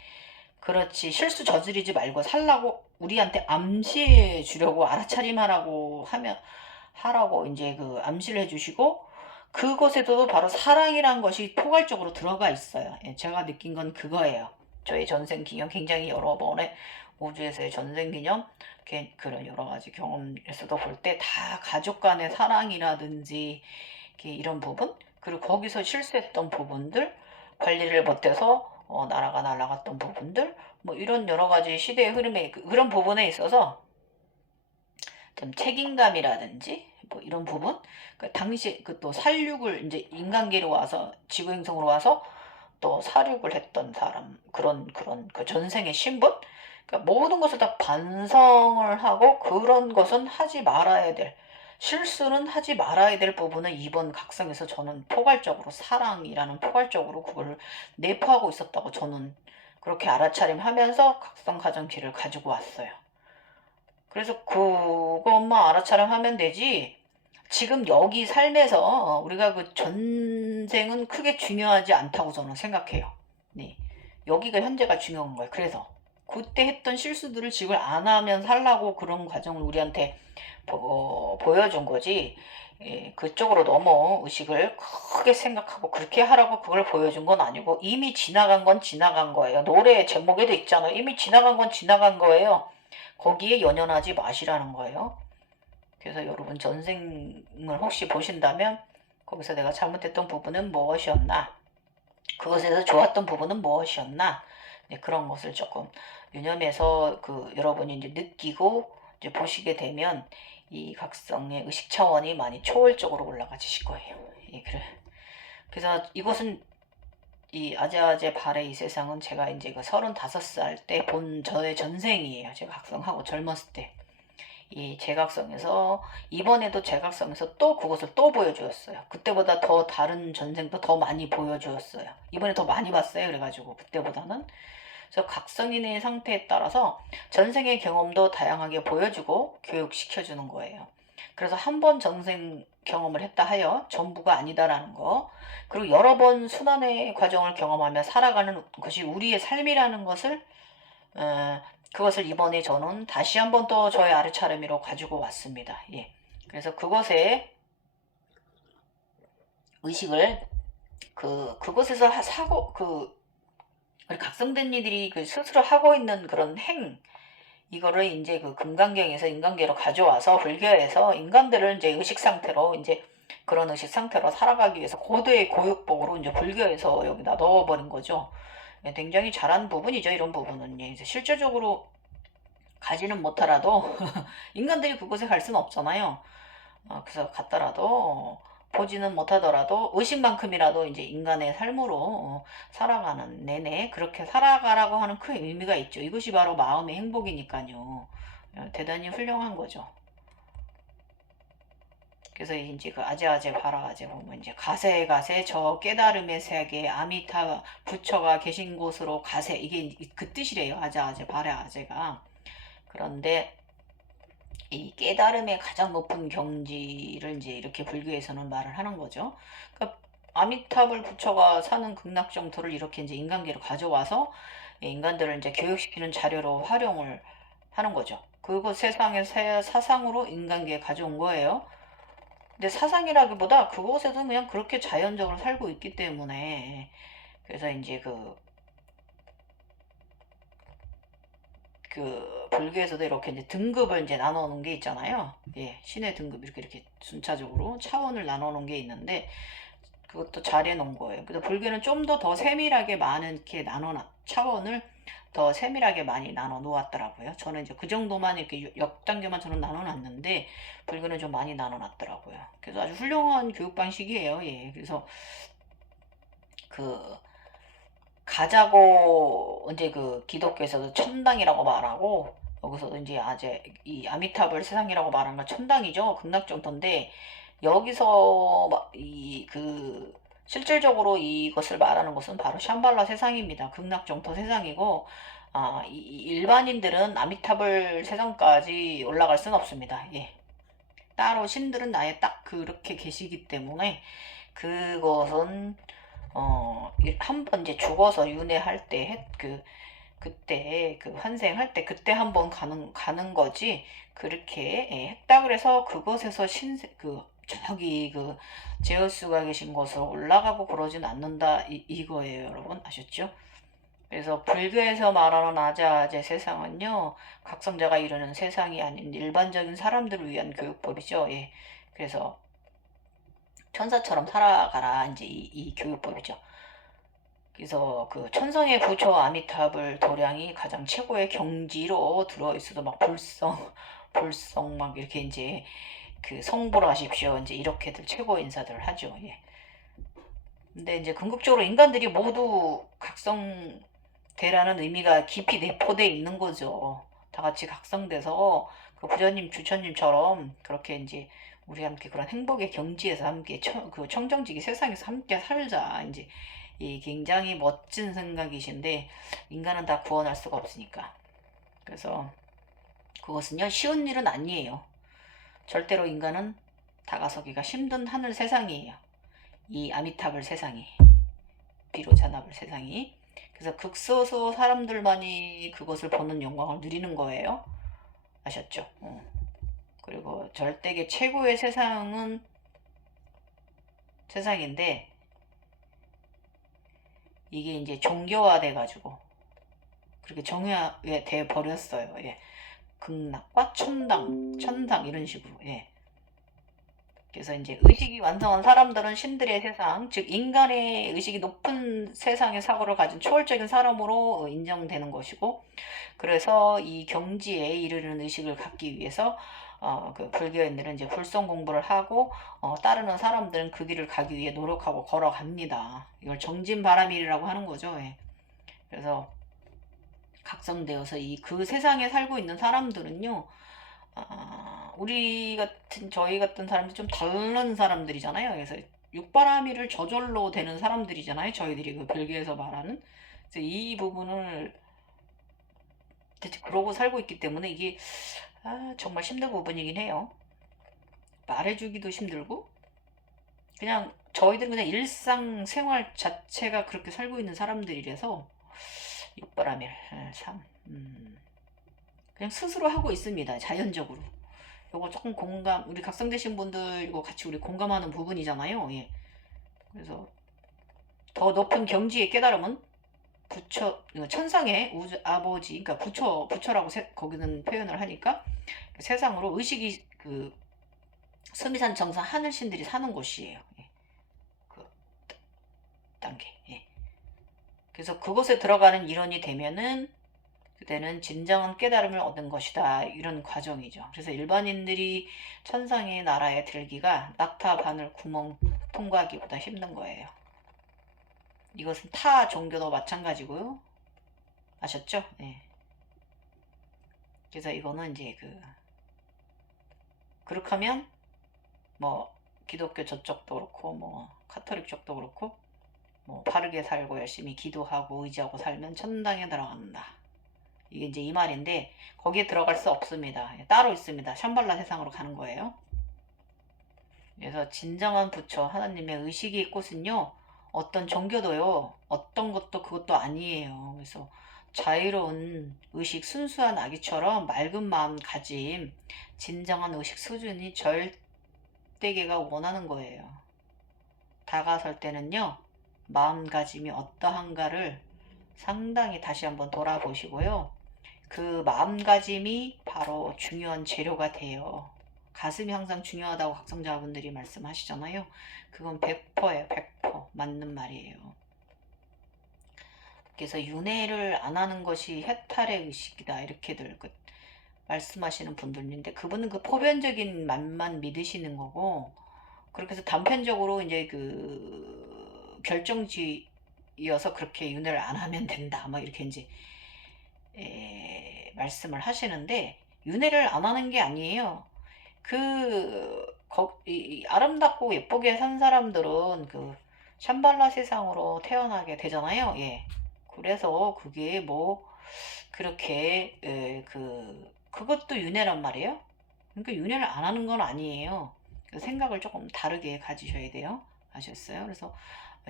그렇지 실수 저지르지 말고 살라고 우리한테 암시해 주려고 알아차림하라고 하라고 이제 그 암시를 해주시고 그곳에도 바로 사랑이란 것이 포괄적으로 들어가 있어요. 예, 제가 느낀 건 그거예요. 저의 전생 기념 굉장히 여러 번의 우주에서의 전생 기념 그런 여러 가지 경험에서도 볼 때 다 가족 간의 사랑이라든지 이런 부분 그리고 거기서 실수했던 부분들 관리를 못해서 나라가 날아갔던 부분들 뭐 이런 여러 가지 시대의 흐름에 그런 부분에 있어서 좀 책임감이라든지 뭐 이런 부분. 그 당시 그 또 살육을 이제 인간계로 와서 지구 행성으로 와서 또 살육을 했던 사람, 그런 그 전생의 신분. 그러니까 모든 것을 다 반성을 하고 그런 것은 하지 말아야 될, 실수는 하지 말아야 될 부분을 이번 각성에서 저는 포괄적으로 사랑이라는 포괄적으로 그걸 내포하고 있었다고 저는 그렇게 알아차림하면서 각성 가정기를 가지고 왔어요. 그래서 그것만 알아차림하면 되지, 지금 여기 삶에서 우리가 그 전생은 크게 중요하지 않다고 저는 생각해요. 네. 여기가 현재가 중요한 거예요. 그래서 그때 했던 실수들을 지금 안 하면 살라고 그런 과정을 우리한테 보여준 거지. 예, 그쪽으로 너무 의식을 크게 생각하고 그렇게 하라고 그걸 보여준 건 아니고, 이미 지나간 건 지나간 거예요. 노래 제목에도 있잖아요. 이미 지나간 건 지나간 거예요. 거기에 연연하지 마시라는 거예요. 그래서 여러분 전생을 혹시 보신다면 거기서 내가 잘못했던 부분은 무엇이었나, 그것에서 좋았던 부분은 무엇이었나, 네, 그런 것을 조금 유념해서 그 여러분이 이제 느끼고 이제 보시게 되면 이 각성의 의식 차원이 많이 초월적으로 올라가실 거예요. 예, 그래. 그래서 이것은 이 아재아재 발의 이 세상은 제가 이제 그 35살 때 본 저의 전생이에요. 제가 각성하고 젊었을 때. 이 제각성에서 이번에도 제각성에서 또 그것을 또 보여주었어요. 그때보다 더 다른 전생도 더 많이 보여주었어요. 이번에 더 많이 봤어요. 그래가지고 그때보다는. 그래서 각성인의 상태에 따라서 전생의 경험도 다양하게 보여주고 교육시켜주는 거예요. 그래서 한 번 전생 경험을 했다 하여 전부가 아니다라는 거, 그리고 여러 번 순환의 과정을 경험하며 살아가는 것이 우리의 삶이라는 것을, 어, 그것을 이번에 저는 다시 한 번 더 저의 아르차르미로 가지고 왔습니다. 예. 그래서 그것에 의식을 그것에서 사고 우리 각성된 이들이 그 스스로 하고 있는 그런 이거를 이제 그 금강경에서 인간계로 가져와서 불교에서 인간들을 이제 의식 상태로, 이제 그런 의식 상태로 살아가기 위해서 고도의 고육복으로 이제 불교에서 여기다 넣어버린 거죠. 예, 굉장히 잘한 부분이죠. 이런 부분은. 예, 이제 실제적으로 가지는 못하라도 인간들이 그곳에 갈 수는 없잖아요. 그래서 갔더라도 보지는 못하더라도 의식만큼이라도 이제 인간의 삶으로 살아가는 내내 그렇게 살아가라고 하는 큰 의미가 있죠. 이것이 바로 마음의 행복이니까요. 대단히 훌륭한 거죠. 그래서 이제 그 아재아재 바라아재 보면 이제 가세 저 깨달음의 세계 아미타 부처가 계신 곳으로 가세, 이게 그 뜻이래요. 아재아재 바라아재가. 그런데 이 깨달음의 가장 높은 경지를 이제 이렇게 불교에서는 말을 하는 거죠. 그러니까 아미타불 부처가 사는 극락정토를 이렇게 이제 인간계로 가져와서 인간들을 이제 교육시키는 자료로 활용을 하는 거죠. 그곳 세상의 사상으로 인간계에 가져온 거예요. 근데 사상이라기보다 그곳에서 그냥 그렇게 자연적으로 살고 있기 때문에, 그래서 이제 불교에서도 이렇게 이제 등급을 이제 나눠 놓은 게 있잖아요. 예, 신의 등급 이렇게 순차적으로 차원을 나눠 놓은 게 있는데 그것도 잘 해놓은 거예요. 그래서 불교는 좀 더 세밀하게 많은 이렇게 차원을 더 세밀하게 많이 나눠 놓았더라고요. 저는 이제 그 정도만 이렇게 역단계만 저는 나눠 놨는데 불교는 좀 많이 나눠 놨더라고요. 그래서 아주 훌륭한 교육 방식이에요. 예, 그래서 그 가자고 이제 그 기독교에서도 천당이라고 말하고, 여기서도 이제 아재 이 아미타불 세상이라고 말하는 건 천당이죠. 극락정토인데 여기서 실질적으로 이것을 말하는 것은 바로 샴발라 세상입니다. 극락정토 세상이고, 일반인들은 아미타불 세상까지 올라갈 수는 없습니다. 예. 따로 신들은 아예 딱 그렇게 계시기 때문에 그것은 한 번 이제 죽어서 윤회할 때 그때 그 환생할 때 그때 한 번 가는 거지, 그렇게 했다 그래서 그곳에서 저기 제우스가 계신 곳으로 올라가고 그러진 않는다, 이거예요. 여러분 아셨죠? 그래서 불교에서 말하는 아자아재 세상은요, 각성자가 이루는 세상이 아닌 일반적인 사람들을 위한 교육법이죠. 예. 그래서 천사처럼 살아가라, 이제 이 교육법이죠. 그래서 그 천성의 부처 아미타불 도량이 가장 최고의 경지로 들어있어도 막 불성 막 이렇게 이제 그 성불 하십시오. 이제 이렇게들 최고 인사들을 하죠. 예. 근데 이제 궁극적으로 인간들이 모두 각성대라는 의미가 깊이 내포되어 있는 거죠. 다 같이 각성돼서 그 부처님, 주처님처럼 그렇게 이제 우리 함께 그런 행복의 경지에서 함께 그 청정지기 세상에서 함께 살자. 이제 이 굉장히 멋진 생각이신데 인간은 다 구원할 수가 없으니까. 그래서 그것은요 쉬운 일은 아니에요. 절대로 인간은 다가서기가 힘든 하늘 세상이에요. 이 아미타불 세상이, 비로자나불 세상이. 그래서 극소수 사람들만이 그것을 보는 영광을 누리는 거예요. 아셨죠? 그리고 절대계 최고의 세상인데 이게 이제 종교화돼 가지고 그렇게 정화돼 버렸어요. 예. 극락과 천당 이런 식으로. 예. 그래서 이제 의식이 완성한 사람들은 신들의 세상, 즉 인간의 의식이 높은 세상의 사고를 가진 초월적인 사람으로 인정되는 것이고, 그래서 이 경지에 이르는 의식을 갖기 위해서 그 불교인들은 이제 불성 공부를 하고 따르는 사람들은 그 길을 가기 위해 노력하고 걸어갑니다. 이걸 정진바람일이라고 하는 거죠. 예. 그래서 각성되어서 그 세상에 살고 있는 사람들은요. 저희 같은 사람들이 좀 다른 사람들이잖아요. 그래서 육바라밀을 저절로 되는 사람들이잖아요. 저희들이 그 별개에서 말하는. 그래서 이 부분을 대체 그러고 살고 있기 때문에 이게 정말 힘든 부분이긴 해요. 말해주기도 힘들고 그냥 저희들은 그냥 일상생활 자체가 그렇게 살고 있는 사람들이라서 육바라밀 참 그냥 스스로 하고 있습니다. 자연적으로. 요거 조금 우리 각성되신 분들 이거 같이 우리 공감하는 부분이잖아요. 예. 그래서 더 높은 경지의 깨달음은 천상의 우주 아버지, 그러니까 부처라고 거기는 표현을 하니까 세상으로 의식이 그 수미산 정상 하늘신들이 사는 곳이에요. 예. 그 단계. 예. 그래서 그곳에 들어가는 일원이 되면은 그때는 진정한 깨달음을 얻은 것이다. 이런 과정이죠. 그래서 일반인들이 천상의 나라에 들기가 낙타 바늘 구멍 통과하기보다 힘든 거예요. 이것은 타 종교도 마찬가지고요. 아셨죠? 네. 그래서 이거는 이제 그렇게 하면 뭐 기독교 저쪽도 그렇고 뭐 카톨릭 쪽도 그렇고 뭐 바르게 살고 열심히 기도하고 의지하고 살면 천당에 들어간다. 이게 이제 이 말인데 거기에 들어갈 수 없습니다. 따로 있습니다. 샴발라 세상으로 가는 거예요. 그래서 진정한 부처 하나님의 의식이 꽃은요 어떤 종교도요 어떤 것도 그것도 아니에요. 그래서 자유로운 의식 순수한 아기처럼 맑은 마음 가짐 진정한 의식 수준이 절대계가 원하는 거예요. 다가설 때는요 마음가짐이 어떠한가를 상당히 다시 한번 돌아보시고요. 그 마음가짐이 바로 중요한 재료가 돼요. 가슴이 항상 중요하다고 각성자분들이 말씀하시잖아요. 그건 100%예요. 100% 맞는 말이에요. 그래서 윤회를 안 하는 것이 해탈의 의식이다. 이렇게들 말씀하시는 분들인데 그분은 그 포변적인 말만 믿으시는 거고 그렇게 해서 단편적으로 이제 결정지어서 그렇게 윤회를 안 하면 된다. 막 이렇게 이제 말씀을 하시는데 윤회를 안 하는 게 아니에요. 아름답고 예쁘게 산 사람들은 샴발라 세상으로 태어나게 되잖아요. 예. 그래서 그게 뭐 그렇게 그것도 윤회란 말이에요. 그러니까 윤회를 안 하는 건 아니에요. 생각을 조금 다르게 가지셔야 돼요. 아셨어요? 그래서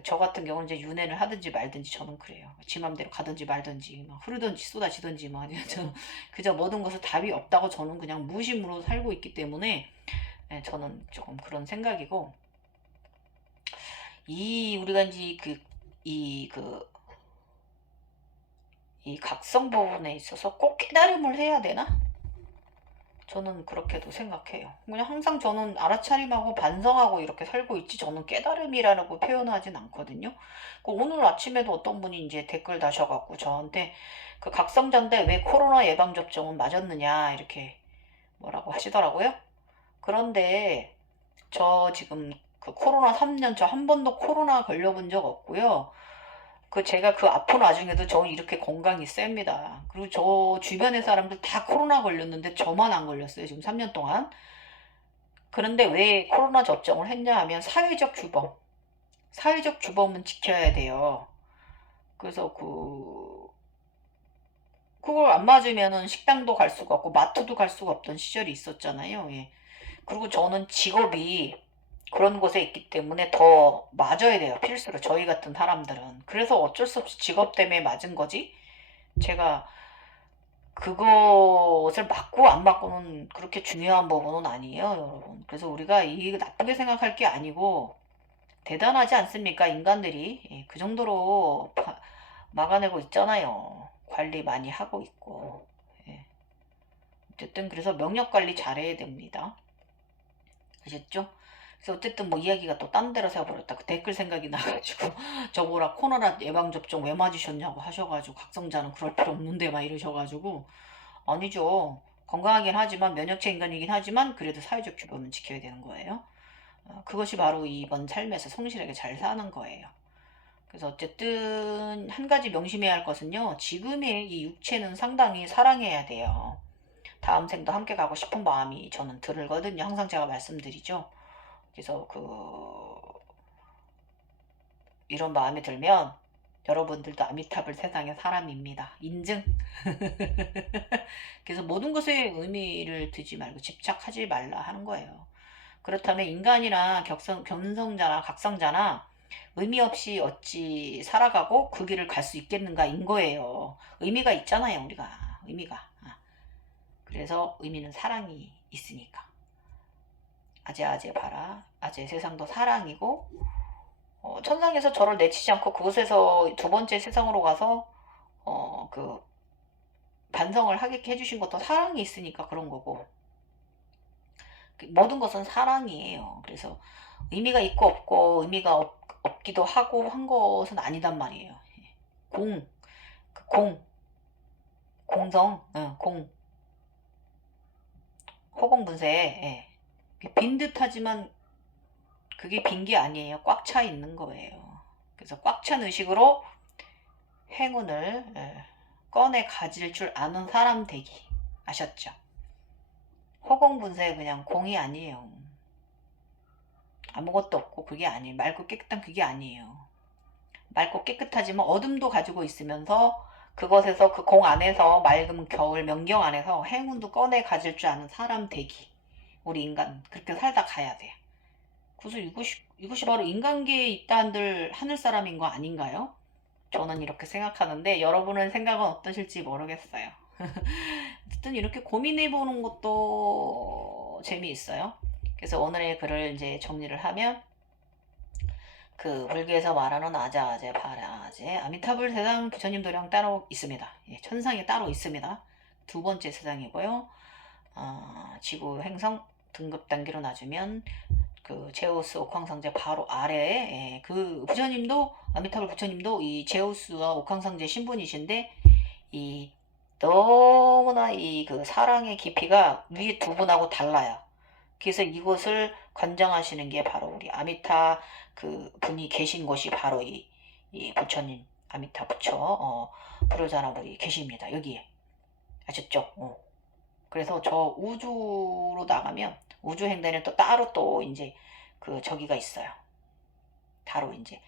저 같은 경우는 이제 윤회를 하든지 말든지 저는 그래요. 지 맘대로 가든지 말든지 막 흐르든지 쏟아지든지 막 저는 그저 모든 것을 답이 없다고 저는 그냥 무심으로 살고 있기 때문에 저는 조금 그런 생각이고 우리가 이제 이 각성 부분에 있어서 꼭 깨달음을 해야 되나? 저는 그렇게도 생각해요. 그냥 항상 저는 알아차림하고 반성하고 이렇게 살고 있지 저는 깨달음이라고 표현하진 않거든요. 오늘 아침에도 어떤 분이 이제 댓글 다셔갖고 저한테 그 각성자인데 왜 코로나 예방접종은 맞았느냐 이렇게 뭐라고 하시더라고요. 그런데 저 지금 그 코로나 3년 저 한 번도 코로나 걸려본 적 없고요. 그 제가 그 아픈 와중에도 저 이렇게 건강이 셉니다. 그리고 저 주변의 사람들 다 코로나 걸렸는데 저만 안 걸렸어요. 지금 3년 동안. 그런데 왜 코로나 접종을 했냐 하면 사회적 규범. 사회적 규범은 지켜야 돼요. 그래서 그걸 안 맞으면은 식당도 갈 수가 없고 마트도 갈 수가 없던 시절이 있었잖아요. 예. 그리고 저는 직업이 그런 곳에 있기 때문에 더 맞아야 돼요. 필수로 저희 같은 사람들은. 그래서 어쩔 수 없이 직업 때문에 맞은 거지. 제가 그것을 맞고 안 맞고는 그렇게 중요한 부분은 아니에요, 여러분. 그래서 우리가 이 나쁘게 생각할 게 아니고 대단하지 않습니까? 인간들이 예, 그 정도로 막아내고 있잖아요. 관리 많이 하고 있고. 예. 어쨌든 그래서 명력 관리 잘해야 됩니다. 아셨죠? 그래서 어쨌든 뭐 이야기가 또 딴 데로 새어버렸다. 그 댓글 생각이 나가지고 저보라 코로나 예방접종 왜 맞으셨냐고 하셔가지고 각성자는 그럴 필요 없는데 막 이러셔가지고 아니죠. 건강하긴 하지만 면역체 인간이긴 하지만 그래도 사회적 규범은 지켜야 되는 거예요. 그것이 바로 이번 삶에서 성실하게 잘 사는 거예요. 그래서 어쨌든 한 가지 명심해야 할 것은요. 지금의 이 육체는 상당히 사랑해야 돼요. 다음 생도 함께 가고 싶은 마음이 저는 들거든요. 항상 제가 말씀드리죠. 그래서 이런 마음이 들면 여러분들도 아미타불 세상의 사람입니다. 인증. 그래서 모든 것에 의미를 두지 말고 집착하지 말라 하는 거예요. 그렇다면 인간이나 견성자나 각성자나 의미 없이 어찌 살아가고 그 길을 갈 수 있겠는가인 거예요. 의미가 있잖아요, 우리가. 의미가. 그래서 의미는 사랑이 있으니까. 아재 봐라. 아재 세상도 사랑이고 천상에서 저를 내치지 않고 그곳에서 두 번째 세상으로 가서 그 반성을 하게 해주신 것도 사랑이 있으니까 그런 거고 모든 것은 사랑이에요. 그래서 의미가 있고 없고 의미가 없기도 하고 한 것은 아니단 말이에요. 공, 그 공성, 허공분쇄, 예. 빈 듯하지만 그게 빈 게 아니에요. 꽉 차 있는 거예요. 그래서 꽉 찬 의식으로 행운을 꺼내 가질 줄 아는 사람 되기. 아셨죠? 허공분쇄 그냥 공이 아니에요. 아무것도 없고 그게 아니에요. 맑고 깨끗한 그게 아니에요. 맑고 깨끗하지만 어둠도 가지고 있으면서 그것에서 그 공 안에서 맑은 겨울 명경 안에서 행운도 꺼내 가질 줄 아는 사람 되기. 우리 인간 그렇게 살다 가야 돼요. 그래서 이것이 바로 인간계에 있다 한들 하늘 사람인 거 아닌가요? 저는 이렇게 생각하는데 여러분은 생각은 어떠실지 모르겠어요. 어쨌든 이렇게 고민해보는 것도 재미있어요. 그래서 오늘의 글을 이제 정리를 하면 그 불교에서 말하는 아자아제, 파라아제, 아미타불 세상 부처님 도량 따로 있습니다. 예, 천상에 따로 있습니다. 두 번째 세상이고요. 지구 행성 등급 단계로 낮으면 그 제우스 옥황상제 바로 아래에 그 부처님도 아미타불 부처님도 이 제우스와 옥황상제 신분이신데 이 너무나 이 그 사랑의 깊이가 위에 두 분하고 달라요. 그래서 이곳을 관장하시는 게 바로 우리 아미타 그 분이 계신 곳이 바로 이 부처님 아미타 부처 불효자나불이 계십니다. 여기에 아셨죠? 그래서 저 우주로 나가면 우주 횡단에 또 따로 또 이제 그 저기가 있어요. 따로 이제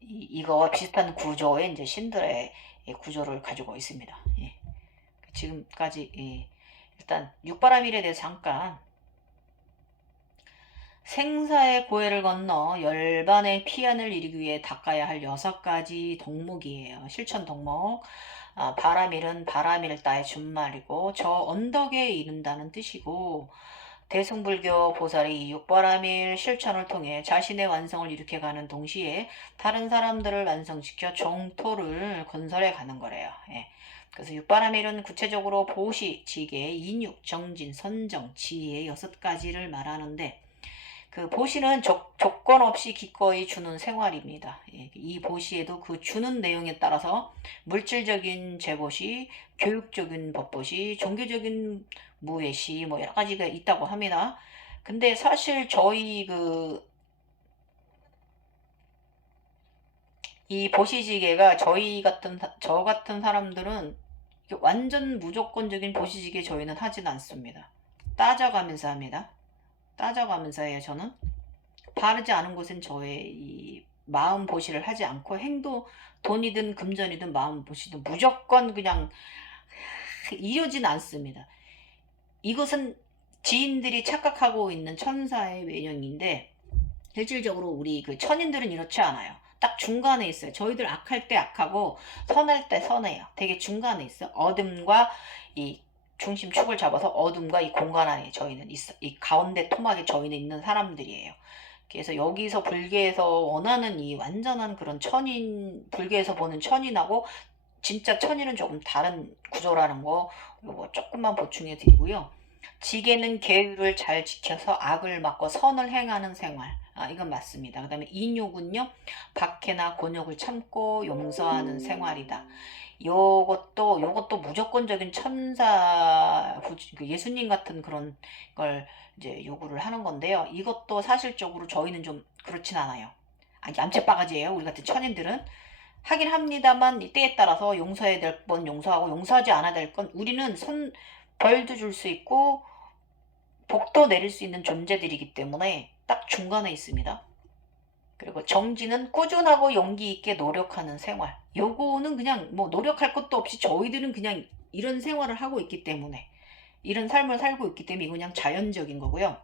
이거와 비슷한 구조의 이제 신들의 구조를 가지고 있습니다. 예. 지금까지 일단 육바라밀에 대해서 잠깐 생사의 고해를 건너 열반의 피안을 이루기 위해 닦아야 할 6가지 덕목이에요. 실천 덕목. 바라밀은 바라밀다의 준말이고 저 언덕에 이른다는 뜻이고 대승불교 보살이 이 육바라밀 실천을 통해 자신의 완성을 일으켜가는 동시에 다른 사람들을 완성시켜 정토를 건설해 가는 거래요. 예. 그래서 육바라밀은 구체적으로 보시, 지계, 인육, 정진, 선정, 지혜 6가지를 말하는데 그 보시는 조건 없이 기꺼이 주는 생활입니다. 예, 이 보시에도 그 주는 내용에 따라서 물질적인 재보시, 교육적인 법보시, 종교적인 무예시 뭐 여러 가지가 있다고 합니다. 근데 사실 저희 이 보시지개가 저 같은 사람들은 완전 무조건적인 보시지개 저희는 하진 않습니다. 따져가면서 합니다. 따져가면서 해요, 저는. 바르지 않은 곳엔 저의 이 마음 보시를 하지 않고 돈이든 금전이든 마음 보시든 무조건 그냥 이러진 않습니다. 이것은 지인들이 착각하고 있는 천사의 외형인데 실질적으로 우리 그 천인들은 이렇지 않아요. 딱 중간에 있어요. 저희들 악할 때 악하고 선할 때 선해요. 되게 중간에 있어요. 어둠과 이 중심축을 잡아서 어둠과 이 공간 안에 저희는 있어. 이 가운데 토막에 저희는 있는 사람들이에요. 그래서 여기서 불교에서 원하는 이 완전한 그런 불교에서 보는 천인하고 진짜 천인은 조금 다른 구조라는 거 요거 조금만 보충해 드리고요. 지게는 계율을 잘 지켜서 악을 막고 선을 행하는 생활. 이건 맞습니다. 그 다음에 인욕은요, 박해나 곤욕을 참고 용서하는 생활이다. 요것도 무조건적인 예수님 같은 그런 걸 이제 요구를 하는 건데요. 이것도 사실적으로 저희는 좀 그렇진 않아요. 얌체바가지예요. 우리 같은 천인들은. 하긴 합니다만 때에 따라서 용서해야 될 건 용서하고 용서하지 않아야 될 건 우리는 벌도 줄 수 있고 복도 내릴 수 있는 존재들이기 때문에 딱 중간에 있습니다. 그리고 정지는 꾸준하고 용기 있게 노력하는 생활. 요거는 그냥 뭐 노력할 것도 없이 저희들은 그냥 이런 생활을 하고 있기 때문에 이런 삶을 살고 있기 때문에 이거 그냥 자연적인 거고요.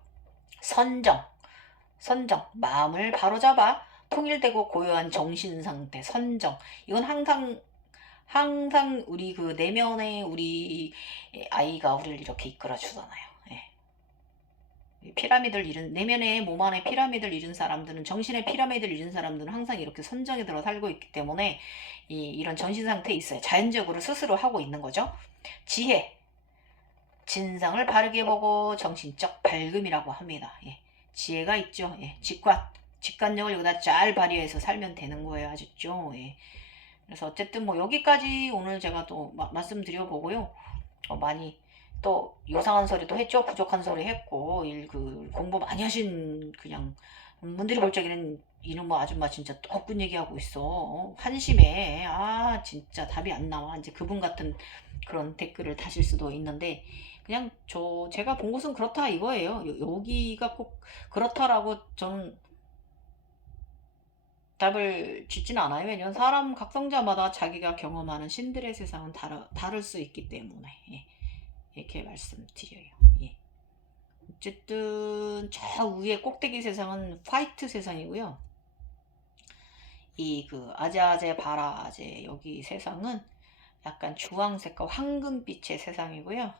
선정. 마음을 바로잡아 통일되고 고요한 정신 상태. 선정. 이건 항상 우리 그 내면의 우리 아이가 우리를 이렇게 이끌어 주잖아요. 피라미드를 잃은 내면의 몸 안에 피라미드를 잃은 사람들은 정신의 피라미드를 잃은 사람들은 항상 이렇게 선정에 들어 살고 있기 때문에 이런 정신 상태에 있어요. 자연적으로 스스로 하고 있는 거죠. 지혜, 진상을 바르게 보고 정신적 밝음이라고 합니다. 지혜가 있죠. 직관력을 여기다 잘 발휘해서 살면 되는 거예요. 아셨죠? 그래서 어쨌든 뭐 여기까지 오늘 제가 또 말씀드려 보고요. 많이 또 요상한 소리도 했죠. 부족한 소리 했고 공부 많이 하신 그냥 분들이 볼 적에는 이놈 아줌마 진짜 헛군 얘기하고 있어. 한심해. 진짜 답이 안 나와. 이제 그분 같은 그런 댓글을 다실 수도 있는데 그냥 제가 본 것은 그렇다 이거예요. 여기가 꼭 그렇다라고 저는 답을 짓진 않아요. 왜냐면 사람 각성자마다 자기가 경험하는 신들의 세상은 다를 수 있기 때문에 이렇게 말씀드려요. 어쨌든 저 위에 꼭대기 세상은 화이트 세상이고요. 아제아제 바라아제 여기 세상은 약간 주황색과 황금빛의 세상이고요.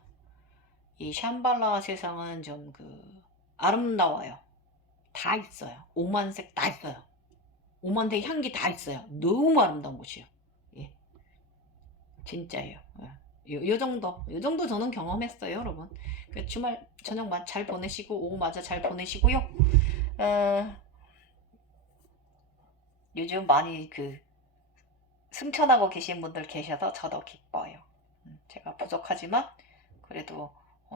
이 샴발라 세상은 좀 아름다워요. 다 있어요. 오만색 다 있어요. 오만색 향기 다 있어요. 너무 아름다운 곳이에요. 진짜예요. 요 정도 저는 경험했어요, 여러분. 주말 저녁 잘 보내시고 오후 마저 잘 보내시고요. 요즘 많이 승천하고 계신 분들 계셔서 저도 기뻐요. 제가 부족하지만 그래도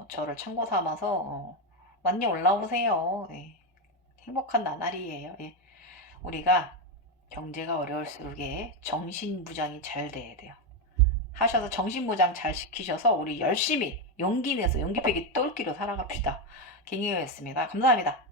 저를 참고 삼아서 많이 올라오세요. 행복한 나날이에요. 우리가 경제가 어려울수록 정신무장이 잘 돼야 돼요. 하셔서 정신무장 잘 시키셔서 우리 열심히 용기 내서 용기패기 똘끼로 살아갑시다. 김희호였습니다. 감사합니다.